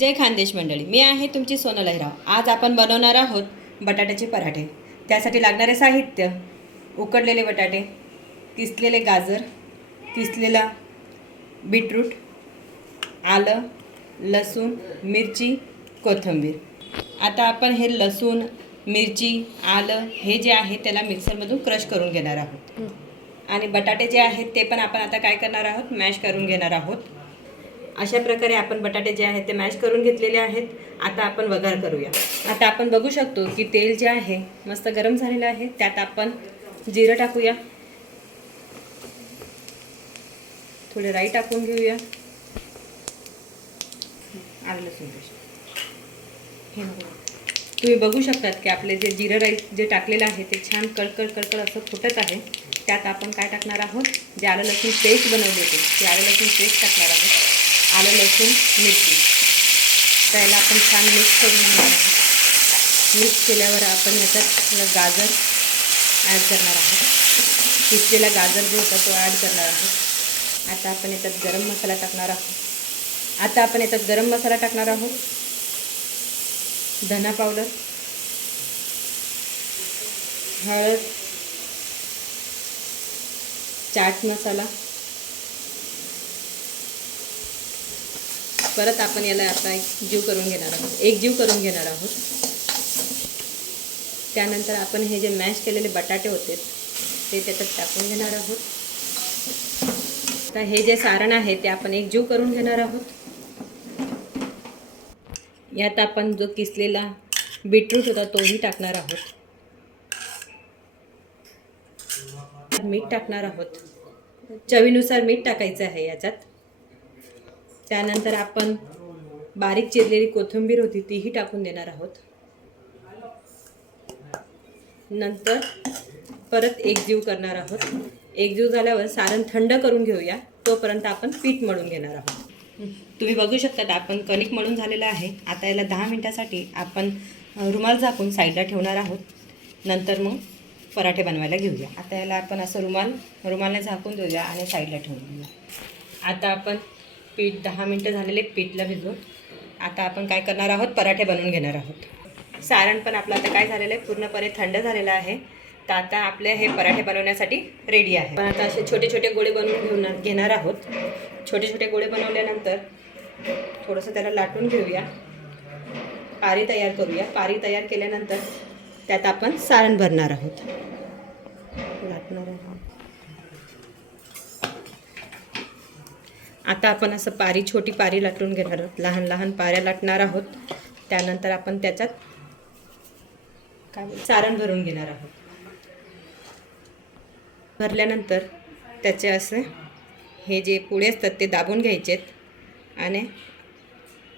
जय खानदेश मंडळी, मी आहे तुमची सोनल अहिराव। आज आपण बनवणार आहोत बटाट्याचे पराठे। त्यासाठी लागणारे साहित्य: उकडलेले बटाटे, किसलेले गाजर, किसलेला बीटरूट, आलं, लसूण, मिरची, कोथिंबीर। आता आपण हे लसूण, मिरची, आलं हे जे आहे त्याला मिक्सरमधून क्रश करून घेणार आहोत। आणि बटाटे जे आहेत ते पण आपण आता काय करणार आहोत, मॅश करून घेणार आहोत। अशा प्रकारे आपण बटाटे जे आहेत ते मॅश करून घेतलेले आहेत। आता आपण वघार करूया। आता आपण बघू शकतो की तेल जे आहे मस्त गरम झालेलं आहे। त्यात आपण जिरं टाकूया, थोडे राई टाकून घेऊया, आलं लसूण हे तुम्ही बघू शकतात की आपले जे जिरं राई जे टाकलेलं आहे ते छान कळकळ कळकळ असं फुटत आहे। त्यात आपण काय टाकणार आहोत, जे आलं लसूण पेस्ट बनवली होती ते आलं लसूण पेस्ट टाकणार आहोत। आलं लसूण मिरची त्याला आपण छान मिक्स करून घेणार आहोत। मिक्स केल्यावर आपण याच्यात गाजर ॲड करणार आहोत। किसलेला गाजर जो होता तो ॲड करणार आहोत। आता आपण याच्यात गरम मसाला टाकणार आहोत। धना पावडर, हळद, चाट मसाला। परत आपण याला आता एकजीव करून घेणार आहोत। त्यानंतर आपण हे जे मॅश केलेले बटाटे होते ते त्याच्यात टाकून घेणार आहोत। आता हे जे सारण आहे ते आपण एकजीव करून घेणार आहोत। यात आपण जो किसलेला बीटरूट होता तोही टाकणार आहोत। मीठ टाकणार आहोत, चवीनुसार मीठ टाकायचं आहे याच्यात। त्यानंतर आपण बारीक चिरलेली कोथिंबीर होती तीही टाकून देणार आहोत। नंतर परत एकजीव करणार आहोत। एकजीव झाल्यावर सारण थंड करून घेऊया, तोपर्यंत आपण पीठ मळून घेणार आहोत। तुम्ही बघू शकता आपण कणिक मळून झालेलं आहे। आता याला 10 मिनिटासाठी आपण रुमाल झाकून साईडला ठेवणार आहोत। नंतर मग पराठे बनवायला घेऊया। आता याला आपण असं रुमालने झाकून देऊया आणि साईडला ठेवून देऊया। आता आपण पीठ 10 मिनिटं झालेले पीठला भिजवून आता आपण काय करणार आहोत, पराठे बनवून घेणार आहोत। सारण पण आपलं आता काय झालेलं आहे, पूर्णपणे थंड झालेलं आहे। तर आता आपले हे पराठे बनवण्यासाठी रेडी आहे। पण आता असे छोटे छोटे गोळे बनवून घेणार आहोत। छोटे छोटे गोळे बनवल्यानंतर थोडंसं त्याला लाटून घेऊया, पारी तयार करूया। पारी तयार केल्यानंतर त्यात आपण सारण भरणार आहोत। आता आपण असं छोटी पारी लाटून घेणार आहोत, लहान लहान पाऱ्या लाटणार आहोत। त्यानंतर आपण त्याच्यात सारण भरून घेणार आहोत। भरल्यानंतर त्याचे असे हे जे पुडे असतात ते दाबून घ्यायचेत आणि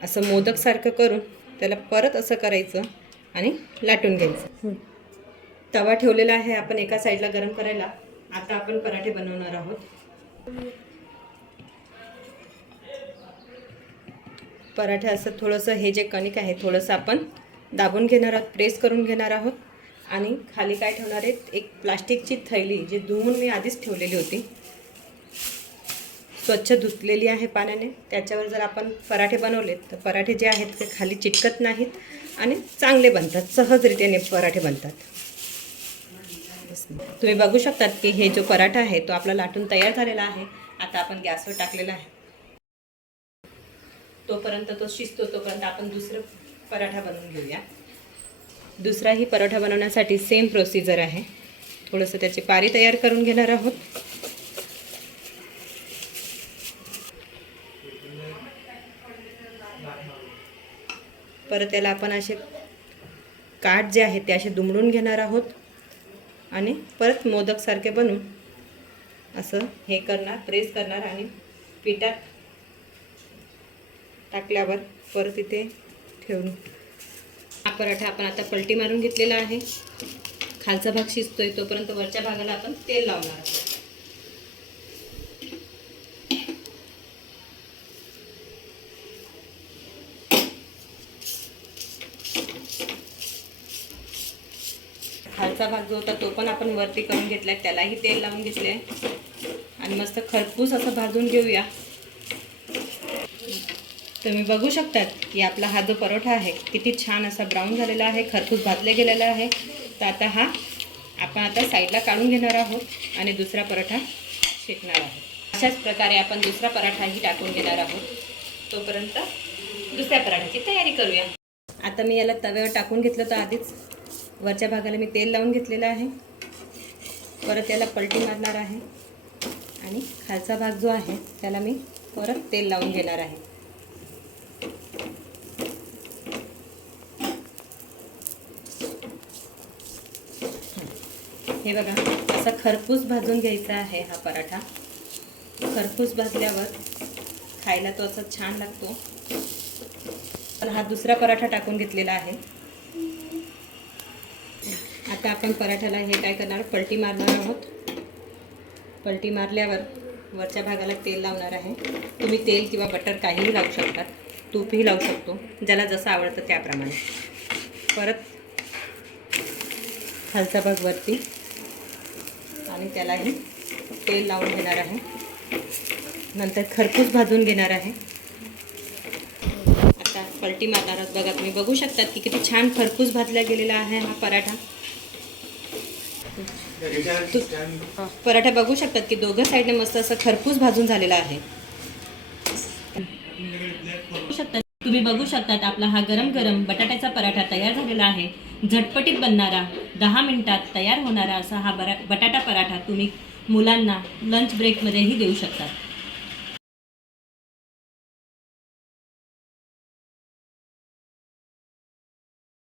असं मोदकसारखं करून त्याला परत असं करायचं आणि लाटून घ्यायचं। तवा ठेवलेला आहे आपण एका साईडला गरम करायला। आता आपण पराठे बनवणार आहोत। पराठे असं थोडंसं हे जे कणिक आहे थोडंसं आपण दाबून घेणार आहोत, प्रेस करून घेणार आहोत। आणि खाली काय ठेवणार आहे, एक प्लास्टिकची थैली जी धुवून मी आधीच ठेवलेली होती, स्वच्छ धुतलेली आहे पाण्याने। त्याच्यावर जर आपण पराठे बनवले तर पराठे जे आहेत ते खाली चिटकत नाहीत आणि चांगले बनतात, सहजरित्याने पराठे बनतात। तुम्ही बघू शकतात की हे जो पराठा आहे तो आपला लाटून तयार झालेला आहे। आता आपण गॅसवर टाकलेला आहे, तोपर्यंत तो शिजतो तोपर्यंत आपण दुसरा पराठा बनवून घेऊया। दुसराही पराठा बनवण्यासाठी सेम प्रोसिजर आहे। थोडंसं त्याची पारी तयार करून घेणार आहोत। परत त्याला आपण असे काठ जे आहेत ते असे दुमडून घेणार आहोत आणि परत मोदकसारखे बनवून असं हे करणार, प्रेस करणार आणि पिठात टाकल्यावर परत इथे ठेवून हा पराठा आपण आता पलटी मारून घेतलेला आहे। खालचा भाग शिजतोय तोपर्यंत वरच्या भागाला आपण तेल लावणार आहोत। खालचा भाग जो होता तो पण आपण वरती करून घेतलाय, त्यालाही तेल लावून घेतले आहे। आणि मस्त खरपूस असं भाजून घेऊया। तुम्ही बघू शकतात की आपला हा जो परोठा आहे किती छान असा ब्राऊन झालेला आहे, खरपूस भाजले गेलेला आहे. तर आता हा आपण आता साईडला काढून घेणार आहोत आणि दुसरा परोठा शेकणार आहोत. अशाच प्रकारे आपण दुसरा पराठाही टाकून घेणार आहोत. तोपर्यंत दुसऱ्या पराठ्याची तयारी करूया. आता मी याला तव्यावर टाकून घेतलं, तर आधीच वरच्या भागाला मी तेल लावून घेतलेलं आहे. परत याला पलटी मारणार आहे आणि खालचा भाग जो आहे त्याला मी परत तेल लावून घेणार आहे. हे बघा, असा खरपूस भाजून घ्यायचा आहे हा पराठा. खरपूस भाजल्यावर खायला तो असा छान लागतो. तर हा दुसरा पराठा टाकून घेतलेला आहे. आता आपण पराठ्याला हे काय करणार, पलटी मारणार आहोत. पलटी मारल्यावर वरच्या भागाला तेल लावणार आहे. तुम्ही तेल किंवा बटर काहीही लावू शकतात, तूपही लावू शकतो, ज्याला जसं आवडतं त्याप्रमाणे. परत खालचा भाग वरती आणि त्यालाही तेल लावून घेणार आहे. नंतर खरपूस भाजून घेणार आहे. आता पलटी मारणार आहोत. बघा, तुम्ही बघू शकतात की किती छान खरपूस भाजला गेलेला आहे हा पराठा. पराठा बघू शकतात की दोघं साईडने मस्त असं खरपूस भाजून झालेला आहे. तुम्ही बघू शकतात आपला हा गरम गरम बटाट्याचा पराठा तयार झालेला आहे. झटपटीत बनणारा, 10 मिनिटात तयार होणारा असा हा बटाटा पराठा तुम्ही मुलांना लंच ब्रेकमध्येही देऊ शकतात.